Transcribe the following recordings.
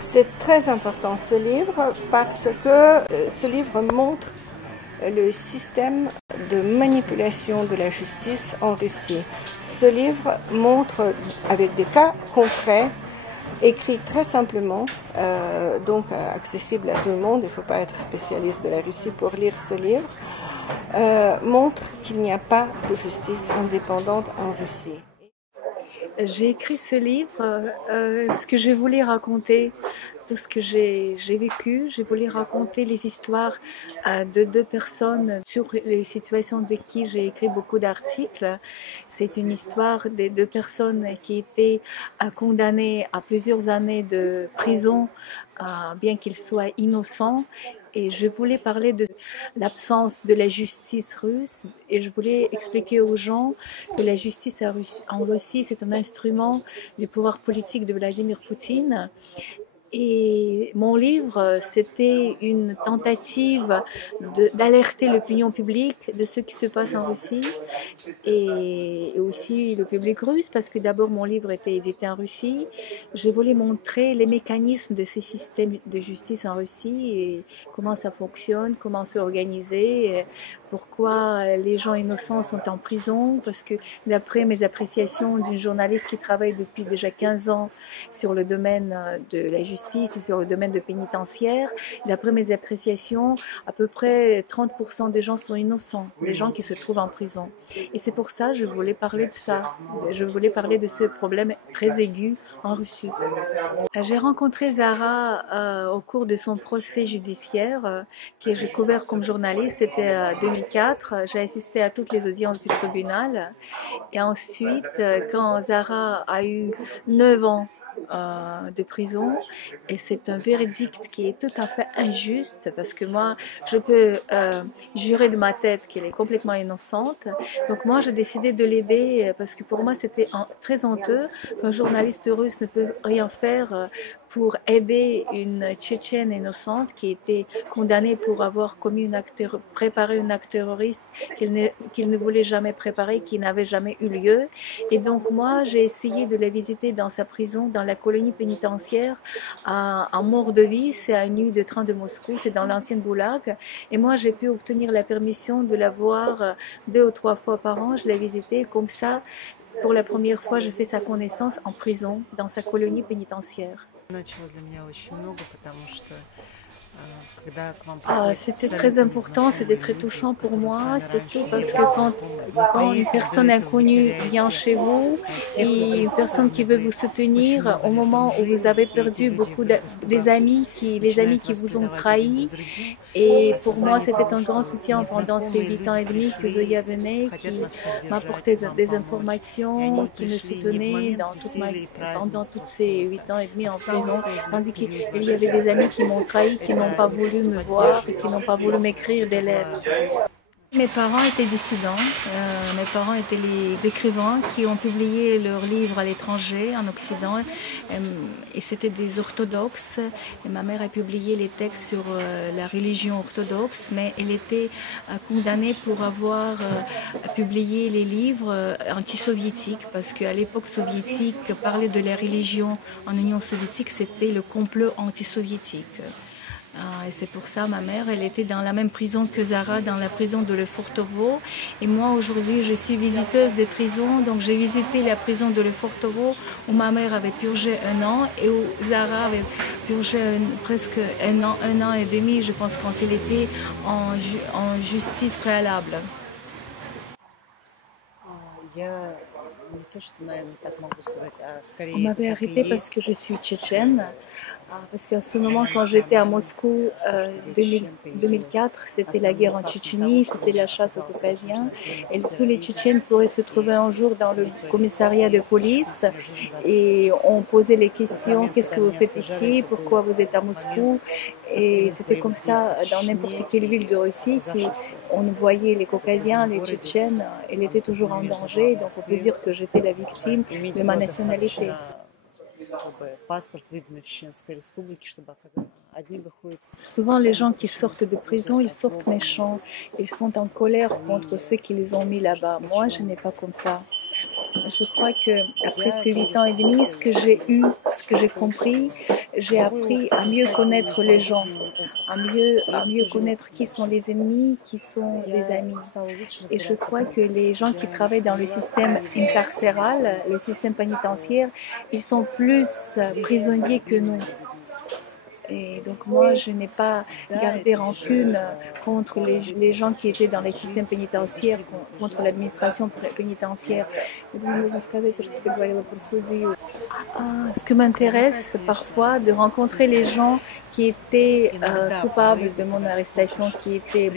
C'est très important ce livre parce que ce livre montre le système de manipulation de la justice en Russie. Ce livre montre avec des cas concrets, écrits très simplement, donc accessible à tout le monde, il ne faut pas être spécialiste de la Russie pour lire ce livre, montre qu'il n'y a pas de justice indépendante en Russie. J'ai écrit ce livre parce que je voulais raconter tout ce que j'ai vécu. Je voulais raconter les histoires de deux personnes sur les situations de qui j'ai écrit beaucoup d'articles. C'est une histoire des deux personnes qui étaient condamnées à plusieurs années de prison, bien qu'ils soient innocents. Et je voulais parler de l'absence de la justice russe et je voulais expliquer aux gens que la justice en Russie, c'est un instrument du pouvoir politique de Vladimir Poutine. Et mon livre, c'était une tentative d'alerter l'opinion publique de ce qui se passe en Russie et aussi le public russe, parce que d'abord mon livre était édité en Russie. Je voulais montrer les mécanismes de ce système de justice en Russie et comment ça fonctionne, comment c'est organisé, pourquoi les gens innocents sont en prison, parce que d'après mes appréciations d'une journaliste qui travaille depuis déjà 15 ans sur le domaine de la justice et sur le domaine de pénitentiaire, d'après mes appréciations, à peu près 30% des gens sont innocents, des gens qui se trouvent en prison. Et c'est pour ça que je voulais parler de ça. Je voulais parler de ce problème très aigu en Russie. J'ai rencontré Zara au cours de son procès judiciaire que j'ai couvert comme journaliste. C'était en 2004. J'ai assisté à toutes les audiences du tribunal. Et ensuite, quand Zara a eu 9 ans de prison, et c'est un verdict qui est tout à fait injuste parce que moi je peux jurer de ma tête qu'elle est complètement innocente. Donc moi j'ai décidé de l'aider parce que pour moi c'était très honteux qu'un journaliste russe ne peut rien faire pour aider une Tchétchène innocente qui était condamnée pour avoir commis préparé un acte terroriste qu'il ne voulait jamais préparer, qui n'avait jamais eu lieu. Et donc moi j'ai essayé de la visiter dans sa prison, dans la colonie pénitentiaire à Mordovi, c'est à 1 heure de train de Moscou, c'est dans l'ancienne Goulag. Et moi j'ai pu obtenir la permission de la voir 2 ou 3 fois par an. Je l'ai visitée comme ça. Pour la première fois, je fais sa connaissance en prison, dans sa colonie pénitentiaire. C'était très important, c'était très touchant pour moi, surtout parce que quand une personne inconnue vient chez vous et une personne qui veut vous soutenir au moment où vous avez perdu beaucoup des amis, les amis qui vous ont trahi. Et pour moi, c'était un grand soutien pendant ces 8 ans et demi que Zoya venait, qui m'apportait des informations, qui me soutenait pendant toutes ces 8 ans et demi en prison. Tandis qu'il y avait des amis qui m'ont trahi, qui n'ont pas voulu me voir et qui n'ont pas voulu m'écrire des lettres. Mes parents étaient dissidents, mes parents étaient les écrivains qui ont publié leurs livres à l'étranger, en Occident, et c'était des orthodoxes. Et ma mère a publié les textes sur la religion orthodoxe, mais elle était condamnée pour avoir publié les livres anti-soviétiques, parce qu'à l'époque soviétique, parler de la religion en Union soviétique, c'était le complot anti-soviétique. Et c'est pour ça, ma mère, elle était dans la même prison que Zara, dans la prison de Lefortovo. Et moi, aujourd'hui, je suis visiteuse des prisons. Donc, j'ai visité la prison de Lefortovo, où ma mère avait purgé 1 an et où Zara avait purgé presque 1 an et demi, je pense, quand il était en justice préalable. On m'avait arrêtée parce que je suis tchétchène. Parce qu'à ce moment, quand j'étais à Moscou, 2004, c'était la guerre en Tchétchénie, c'était la chasse aux Caucasiens. Et tous les Tchétchènes pourraient se trouver un jour dans le commissariat de police et on posait les questions, qu'est-ce que vous faites ici, pourquoi vous êtes à Moscou? Et c'était comme ça dans n'importe quelle ville de Russie. Si on voyait les Caucasiens, les Tchétchènes, elle était toujours en danger. Donc on peut dire que j'étais la victime de ma nationalité. Souvent, les gens qui sortent de prison, ils sortent méchants. Ils sont en colère contre ceux qui les ont mis là-bas. Moi, je n'ai pas comme ça. Je crois que après ces 8 ans et demi, ce que j'ai eu, ce que j'ai compris, j'ai appris à mieux connaître les gens, à mieux connaître qui sont les ennemis, qui sont des amis. Et je crois que les gens qui travaillent dans le système incarcéral, le système pénitentiaire, ils sont plus prisonniers que nous. Et donc moi, je n'ai pas gardé rancune contre les gens qui étaient dans les systèmes pénitentiaires, contre l'administration pénitentiaire. Ce que m'intéresse parfois de rencontrer les gens qui étaient coupables de mon arrestation, qui étaient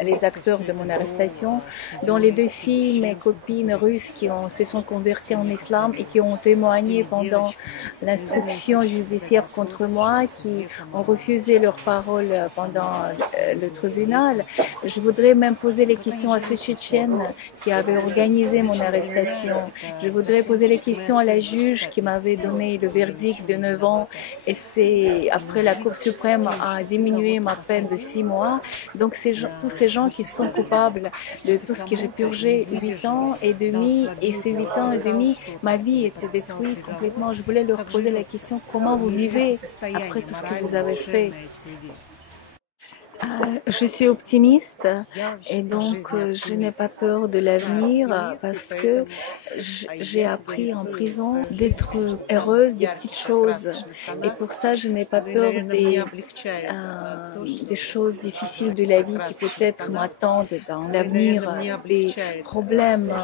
les acteurs de mon arrestation, dont les 2 filles, mes copines russes se sont converties en islam et qui ont témoigné pendant l'instruction judiciaire contre moi, qui ont refusé leur parole pendant le tribunal. Je voudrais même poser les questions à ce Tchétchène qui avait organisé mon arrestation. Je voudrais poser les questions à la juge qui m'avait donné le verdict de 9 ans et c'est après la Cour suprême a diminué ma peine de 6 mois. Donc tous ces gens qui sont coupables de tout ce que j'ai purgé 8 ans et demi, et ces 8 ans et demi, ma vie était détruite complètement. Je voulais leur poser la question: comment vous vivez après tout ce que vous avez fait? Je suis optimiste et donc je n'ai pas peur de l'avenir parce que j'ai appris en prison d'être heureuse des petites choses et pour ça je n'ai pas peur des choses difficiles de la vie qui peut-être m'attendent dans l'avenir, des problèmes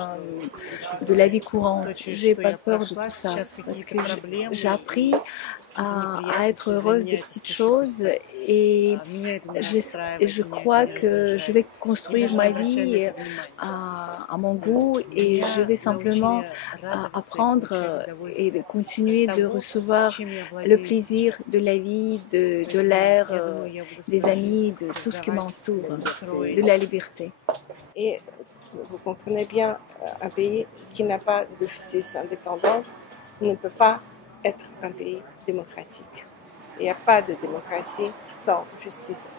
de la vie courante. J'ai pas peur de tout ça parce que j'ai appris à être heureuse des petites choses et je crois que je vais construire ma vie à mon goût et je vais simplement apprendre et continuer de recevoir le plaisir de la vie, de l'air, des amis, de tout ce qui m'entoure, de la liberté. Et vous comprenez bien, un pays qui n'a pas de justice indépendante ne peut pas être un pays démocratique. Il n'y a pas de démocratie sans justice.